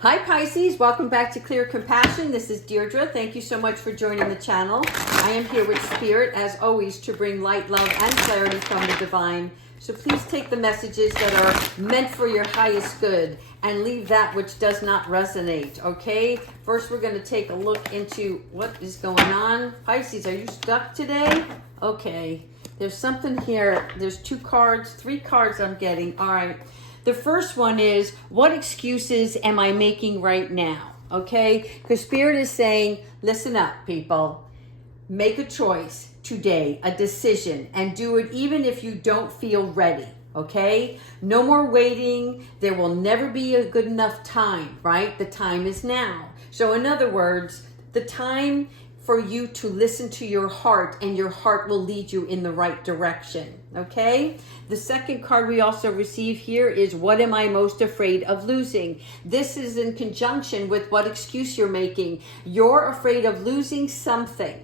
Hi Pisces, welcome back to Clear Compassion. This is Deirdre. Thank you so much for joining the channel. I am here with Spirit, as always, to bring light, love, and clarity from the divine. So please take the messages that are meant for your highest good and leave that which does not resonate, okay? First, we're going to take a look into what is going on. Pisces, are you stuck today? Okay, there's something here. There's three cards I'm getting. All right. The first one is, what excuses am I making right now? Okay? Because Spirit is saying, listen up, people. Make a choice today, a decision, and do it even if you don't feel ready. Okay? No more waiting. There will never be a good enough time, right? The time is now. So in other words, the time for you to listen to your heart, and your heart will lead you in the right direction. Okay? The second card we also receive here is, what am I most afraid of losing? This is in conjunction with what excuse you're making. You're afraid of losing something.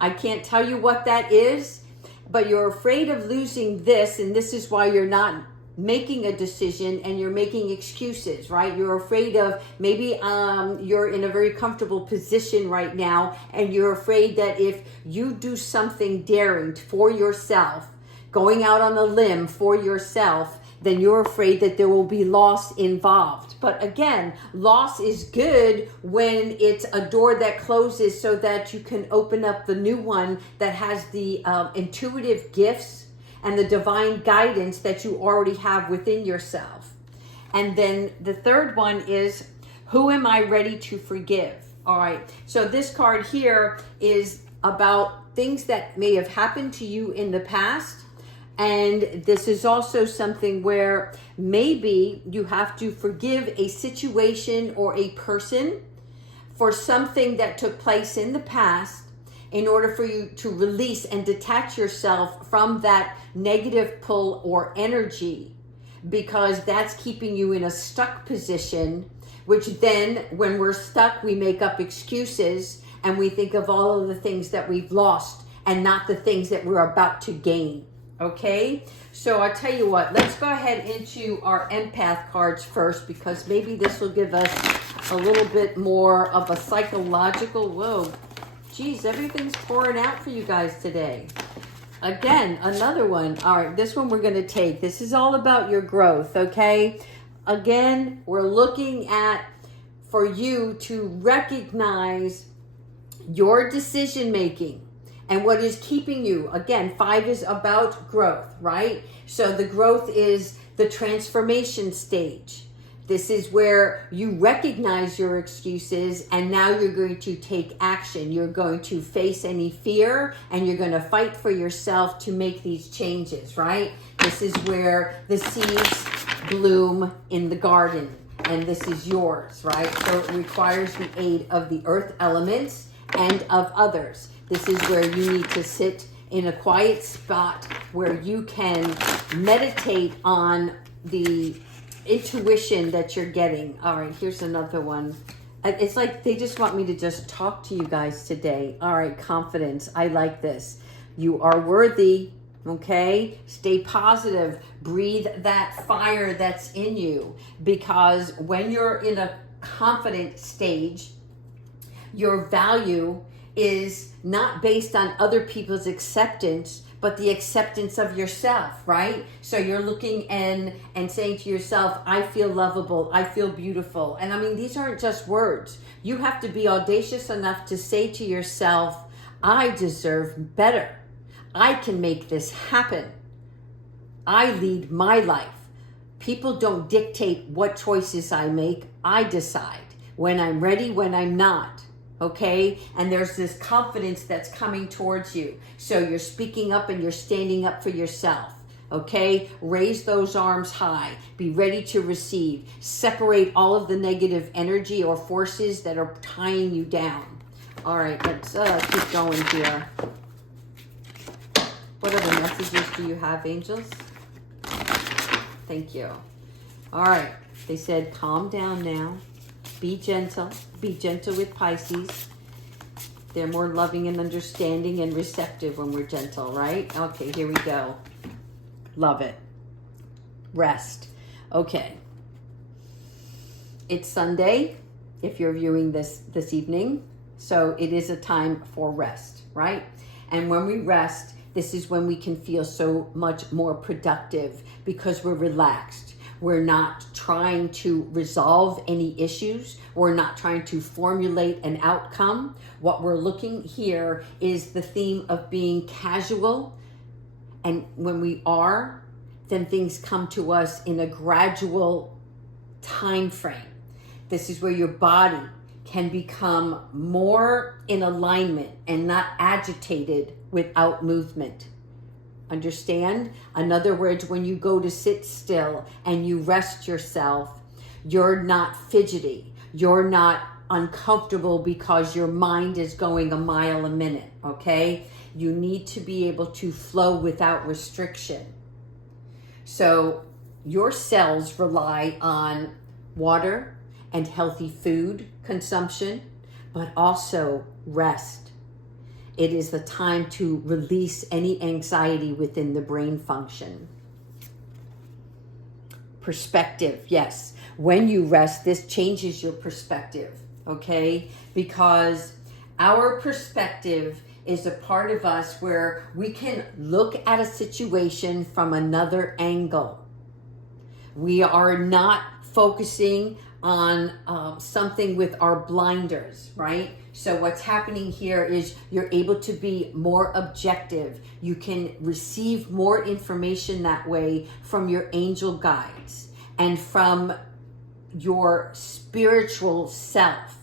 I can't tell you what that is, but you're afraid of losing this, and this is why you're not making a decision and you're making excuses, right? You're afraid of maybe you're in a very comfortable position right now, and you're afraid that if you do something daring for yourself, going out on a limb for yourself, then you're afraid that there will be loss involved. But again, loss is good when it's a door that closes so that you can open up the new one that has the intuitive gifts and the divine guidance that you already have within yourself. And then the third one is, who am I ready to forgive? All right. So this card here is about things that may have happened to you in the past. And this is also something where maybe you have to forgive a situation or a person for something that took place in the past, in order for you to release and detach yourself from that negative pull or energy, because that's keeping you in a stuck position, which then when we're stuck, we make up excuses and we think of all of the things that we've lost and not the things that we're about to gain. Okay, so I'll tell you what, let's go ahead into our empath cards first, because maybe this will give us a little bit more of a psychological, whoa, geez, everything's pouring out for you guys today. Again, another one. All right, this one we're going to take. This is all about your growth, okay? Again, we're looking at for you to recognize your decision making and what is keeping you. Again, 5 is about growth, right? So the growth is the transformation stage. This is where you recognize your excuses, and now you're going to take action. You're going to face any fear, and you're going to fight for yourself to make these changes, right? This is where the seeds bloom in the garden, and this is yours, right? So it requires the aid of the earth elements and of others. This is where you need to sit in a quiet spot where you can meditate on the intuition that you're getting. All right, here's another one. It's like they just want me to just talk to you guys today. All right, confidence. I like this. You are worthy, okay? Stay positive. Breathe that fire that's in you, because when you're in a confident stage, your value is not based on other people's acceptance, but the acceptance of yourself, right? So you're looking and saying to yourself, I feel lovable, I feel beautiful. And I mean, these aren't just words. You have to be audacious enough to say to yourself, I deserve better. I can make this happen. I lead my life. People don't dictate what choices I make. I decide when I'm ready, when I'm not. Okay, and there's this confidence that's coming towards you. So you're speaking up and you're standing up for yourself. Okay, raise those arms high. Be ready to receive. Separate all of the negative energy or forces that are tying you down. All right, let's keep going here. What other messages do you have, angels? Thank you. All right, they said calm down now. Be gentle. Be gentle with Pisces. They're more loving and understanding and receptive when we're gentle, right? Okay, here we go. Love it. Rest. Okay. It's Sunday if you're viewing this evening. So it is a time for rest, right? And when we rest, this is when we can feel so much more productive because we're relaxed. We're not trying to resolve any issues. We're not trying to formulate an outcome. What we're looking here is the theme of being casual. And when we are, then things come to us in a gradual time frame. This is where your body can become more in alignment and not agitated without movement. Understand? In other words, when you go to sit still and you rest yourself, you're not fidgety. You're not uncomfortable because your mind is going a mile a minute, okay? You need to be able to flow without restriction. So your cells rely on water and healthy food consumption, but also rest. It is the time to release any anxiety within the brain function. Perspective, yes. When you rest, this changes your perspective, okay? Because our perspective is a part of us where we can look at a situation from another angle. We are not focusing on something with our blinders, right? So what's happening here is you're able to be more objective. You can receive more information that way from your angel guides and from your spiritual self,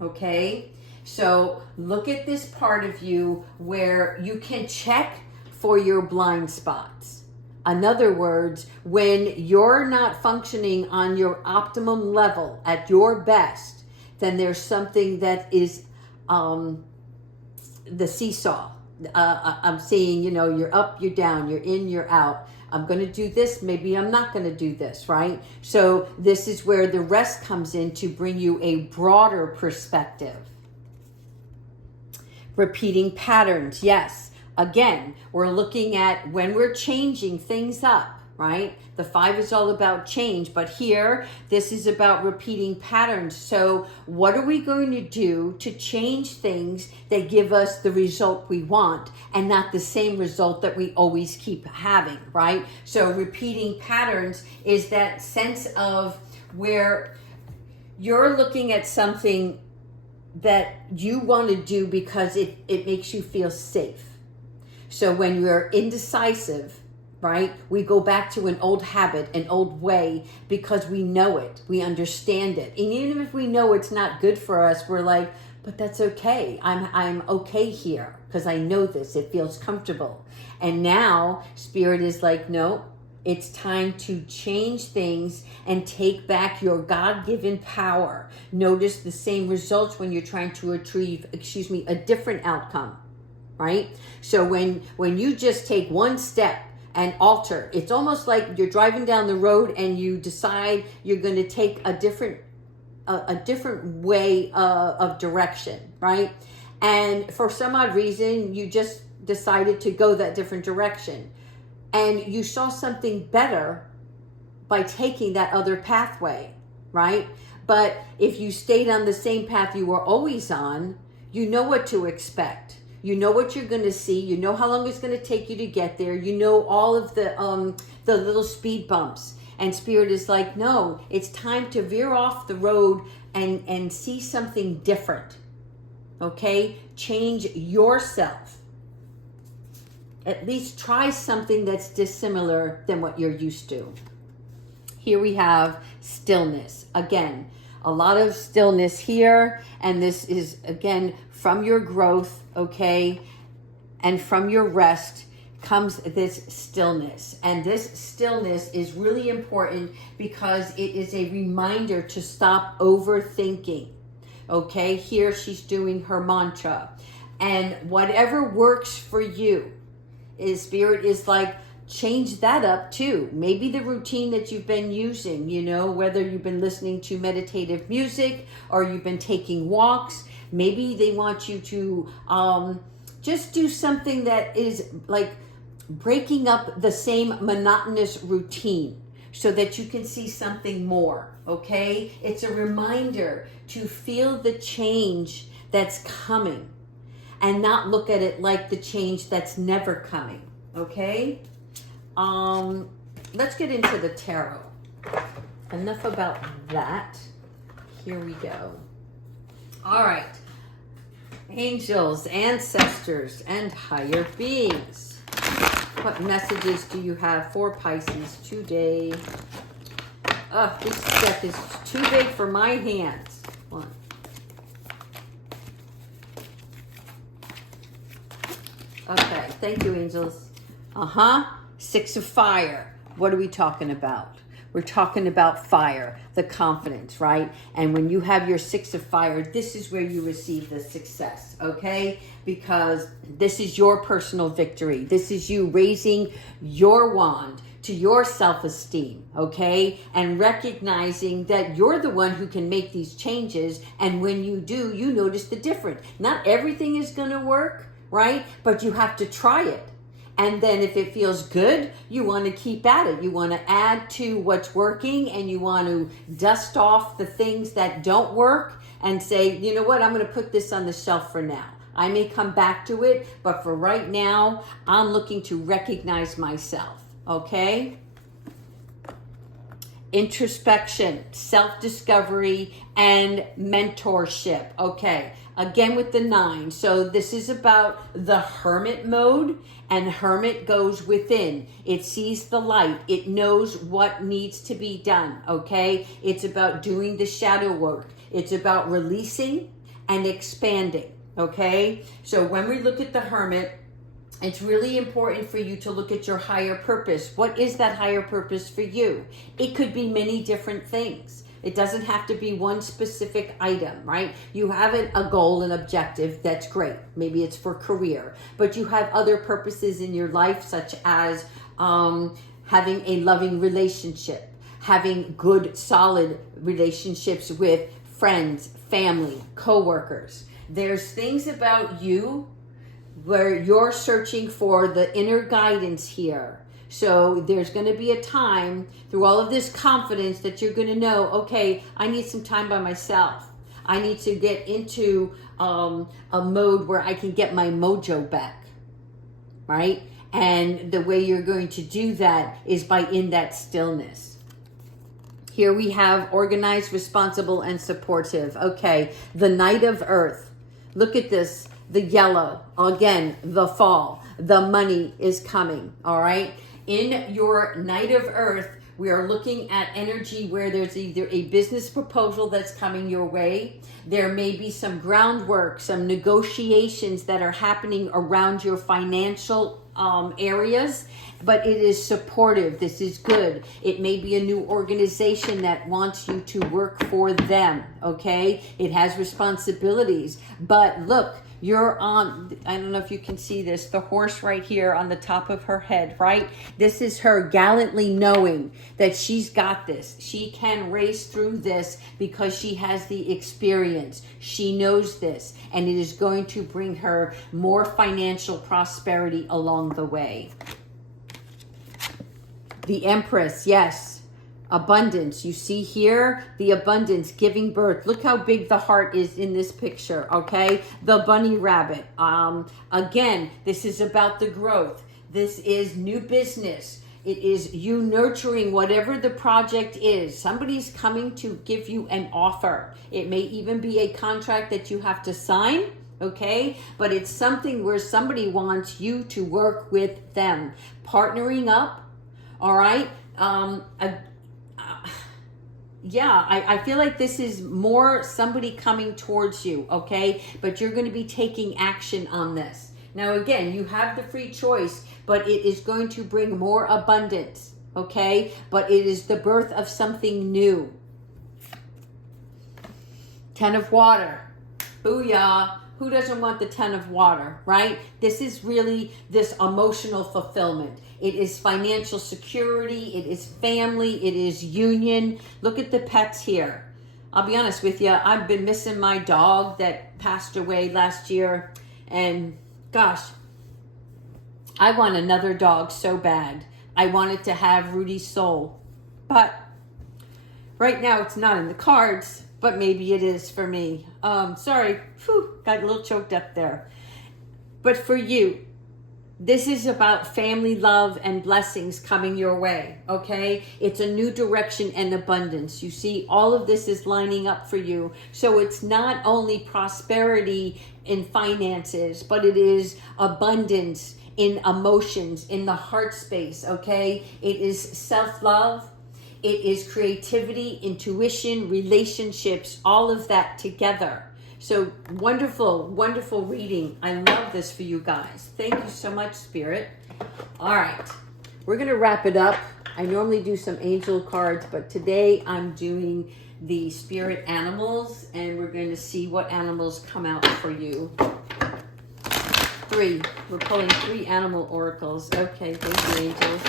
okay? So look at this part of you where you can check for your blind spots. In other words, when you're not functioning on your optimum level at your best, then there's something that is the seesaw. I'm seeing, you're up, you're down, you're in, you're out. I'm going to do this, maybe I'm not going to do this, right? So this is where the rest comes in to bring you a broader perspective. Repeating patterns, yes. Again, we're looking at when we're changing things up, right? The 5 is all about change, but here, this is about repeating patterns. So what are we going to do to change things that give us the result we want and not the same result that we always keep having, right? So repeating patterns is that sense of where you're looking at something that you want to do because it makes you feel safe. So when we're indecisive, right, we go back to an old habit, an old way, because we know it, we understand it. And even if we know it's not good for us, we're like, but that's okay. I'm okay here because I know this. It feels comfortable. And now Spirit is like, no, it's time to change things and take back your God-given power. Notice the same results when you're trying to achieve, a different outcome. Right? So when you just take one step and alter, it's almost like you're driving down the road and you decide you're going to take a different way of direction, right? And for some odd reason, you just decided to go that different direction. And you saw something better by taking that other pathway, right? But if you stayed on the same path you were always on, you know what to expect. You know what you're going to see. You know how long it's going to take you to get there. You know all of the little speed bumps. And Spirit is like, no, it's time to veer off the road and see something different. Okay? Change yourself. At least try something that's dissimilar than what you're used to. Here we have stillness. Again, a lot of stillness here. And this is, again, from your growth, okay, and from your rest comes this stillness. And this stillness is really important because it is a reminder to stop overthinking. Okay, here she's doing her mantra. And whatever works for you, Spirit is like, change that up too. Maybe the routine that you've been using, whether you've been listening to meditative music or you've been taking walks. Maybe they want you to just do something that is like breaking up the same monotonous routine. so that you can see something more, okay? It's a reminder to feel the change that's coming and not look at it like the change that's never coming, okay? Let's get into the tarot. Enough about that. Here we go. All right. Angels, ancestors, and higher beings. What messages do you have for Pisces today? This deck is too big for my hands. One. Okay, thank you, angels. Six of fire. What are we talking about? We're talking about fire, the confidence, right? And when you have your six of fire, this is where you receive the success, okay? Because this is your personal victory. This is you raising your wand to your self-esteem, okay? And recognizing that you're the one who can make these changes. And when you do, you notice the difference. Not everything is going to work, right? But you have to try it. And then if it feels good, you want to keep at it. You want to add to what's working, and you want to dust off the things that don't work and say, you know what, I'm going to put this on the shelf for now. I may come back to it, but for right now, I'm looking to recognize myself, okay? Introspection, self-discovery, and mentorship, okay? Again with the 9. So this is about the hermit mode, and hermit goes within. It sees the light. It knows what needs to be done, okay? It's about doing the shadow work. It's about releasing and expanding, okay? So when we look at the hermit, it's really important for you to look at your higher purpose. What is that higher purpose for you? It could be many different things. It doesn't have to be one specific item, right? You have a goal, an objective, that's great. Maybe it's for career, but you have other purposes in your life, such as having a loving relationship, having good, solid relationships with friends, family, coworkers. There's things about you where you're searching for the inner guidance here. So there's going to be a time through all of this confidence that you're going to know, okay, I need some time by myself. I need to get into a mode where I can get my mojo back, right? And the way you're going to do that is by in that stillness. Here we have organized, responsible, and supportive. Okay, the Knight of Earth. Look at this, the yellow. Again, the fall. The money is coming, all right? In your Knight of Earth, we are looking at energy where there's either a business proposal that's coming your way. There may be some groundwork, some negotiations that are happening around your financial areas, but it is supportive. This is good. It may be a new organization that wants you to work for them, okay? It has responsibilities, but look, you're on, I don't know if you can see this, the horse right here on the top of her head, right? This is her gallantly knowing that she's got this. She can race through this because she has the experience. She knows this, and it is going to bring her more financial prosperity along the way. The Empress, yes. Abundance. You see here the abundance, giving birth. Look how big the heart is in this picture, okay? The bunny rabbit. Again, this is about the growth. This is new business. It is you nurturing whatever the project is. Somebody's coming to give you an offer. It may even be a contract that you have to sign, okay? But it's something where somebody wants you to work with them. Partnering up, all right? I feel like this is more somebody coming towards you, okay? But you're going to be taking action on this. Now, again, you have the free choice, but it is going to bring more abundance, okay? But it is the birth of something new. 10 of water. Booyah. Who doesn't want the 10 of water, right? This is really this emotional fulfillment. It is financial security. It is family. It is union. Look at the pets here. I'll be honest with you. I've been missing my dog that passed away last year. And gosh, I want another dog so bad. I wanted to have Rudy's soul. But right now it's not in the cards, but maybe it is for me. Sorry, got a little choked up there. But for you, this is about family love and blessings coming your way, okay? It's a new direction and abundance. You see, all of this is lining up for you. So it's not only prosperity in finances, but it is abundance in emotions, in the heart space, okay? It is self-love. It is creativity, intuition, relationships, all of that together. So wonderful, wonderful reading. I love this for you guys. Thank you so much, Spirit. All right, we're going to wrap it up. I normally do some angel cards, but today I'm doing the spirit animals, and we're going to see what animals come out for you. 3. We're pulling 3 animal oracles. Okay, thank you, angels.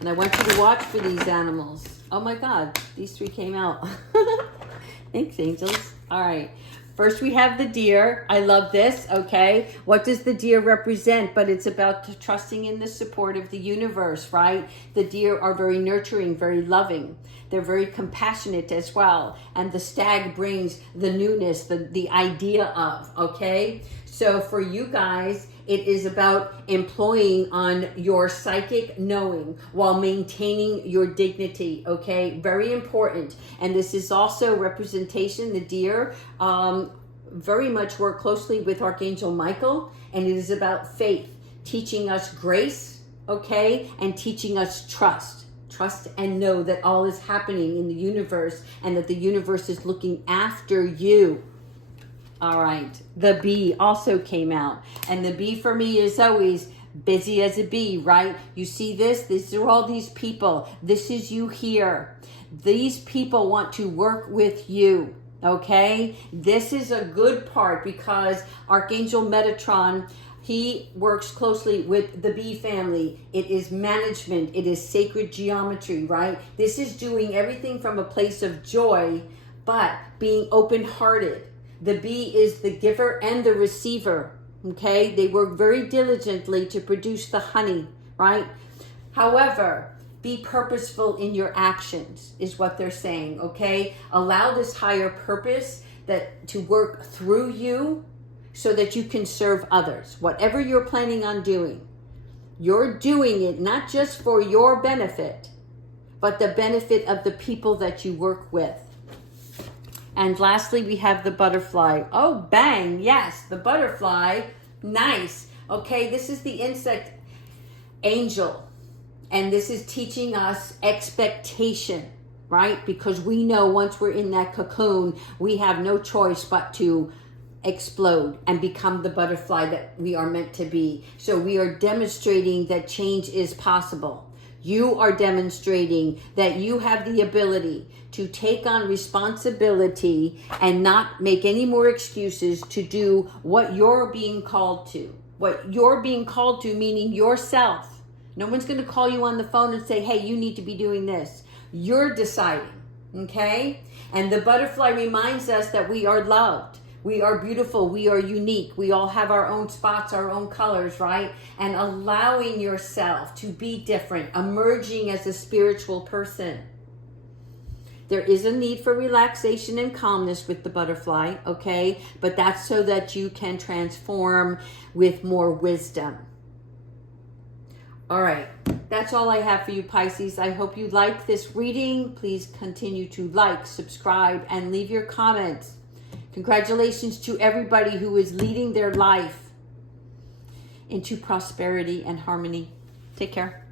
And I want you to watch for these animals. Oh my God, these 3 came out. Thanks, angels. All right. First, we have the deer. I love this, okay? What does the deer represent? But it's about trusting in the support of the universe, right? The deer are very nurturing, very loving. They're very compassionate as well. And the stag brings the newness, the idea of, okay? So for you guys, it is about employing on your psychic knowing while maintaining your dignity, okay? Very important. And this is also representation, the deer, very much work closely with Archangel Michael, and it is about faith, teaching us grace, okay? And teaching us trust. Trust and know that all is happening in the universe and that the universe is looking after you. All right, the bee also came out. And the bee for me is always busy as a bee, right? You see this? These are all these people. This is you here. These people want to work with you, okay? This is a good part because Archangel Metatron, he works closely with the bee family. It is management. It is sacred geometry, right? This is doing everything from a place of joy, but being open-hearted. The bee is the giver and the receiver, okay? They work very diligently to produce the honey, right? However, be purposeful in your actions is what they're saying, okay? Allow this higher purpose to work through you so that you can serve others. Whatever you're planning on doing, you're doing it not just for your benefit, but the benefit of the people that you work with. And lastly, we have the butterfly. Oh, bang. Yes, the butterfly. Nice. Okay, this is the insect angel. And this is teaching us expectation, right? Because we know once we're in that cocoon, we have no choice but to explode and become the butterfly that we are meant to be. So we are demonstrating that change is possible. You are demonstrating that you have the ability to take on responsibility and not make any more excuses to do what you're being called to. What you're being called to, meaning yourself. No one's going to call you on the phone and say, hey, you need to be doing this. You're deciding, okay? And the butterfly reminds us that we are loved. We are beautiful. We are unique. We all have our own spots, our own colors, right? And allowing yourself to be different, emerging as a spiritual person. There is a need for relaxation and calmness with the butterfly, okay? But that's so that you can transform with more wisdom. All right, that's all I have for you, Pisces. I hope you like this reading. Please continue to like, subscribe, and leave your comments. Congratulations to everybody who is leading their life into prosperity and harmony. Take care.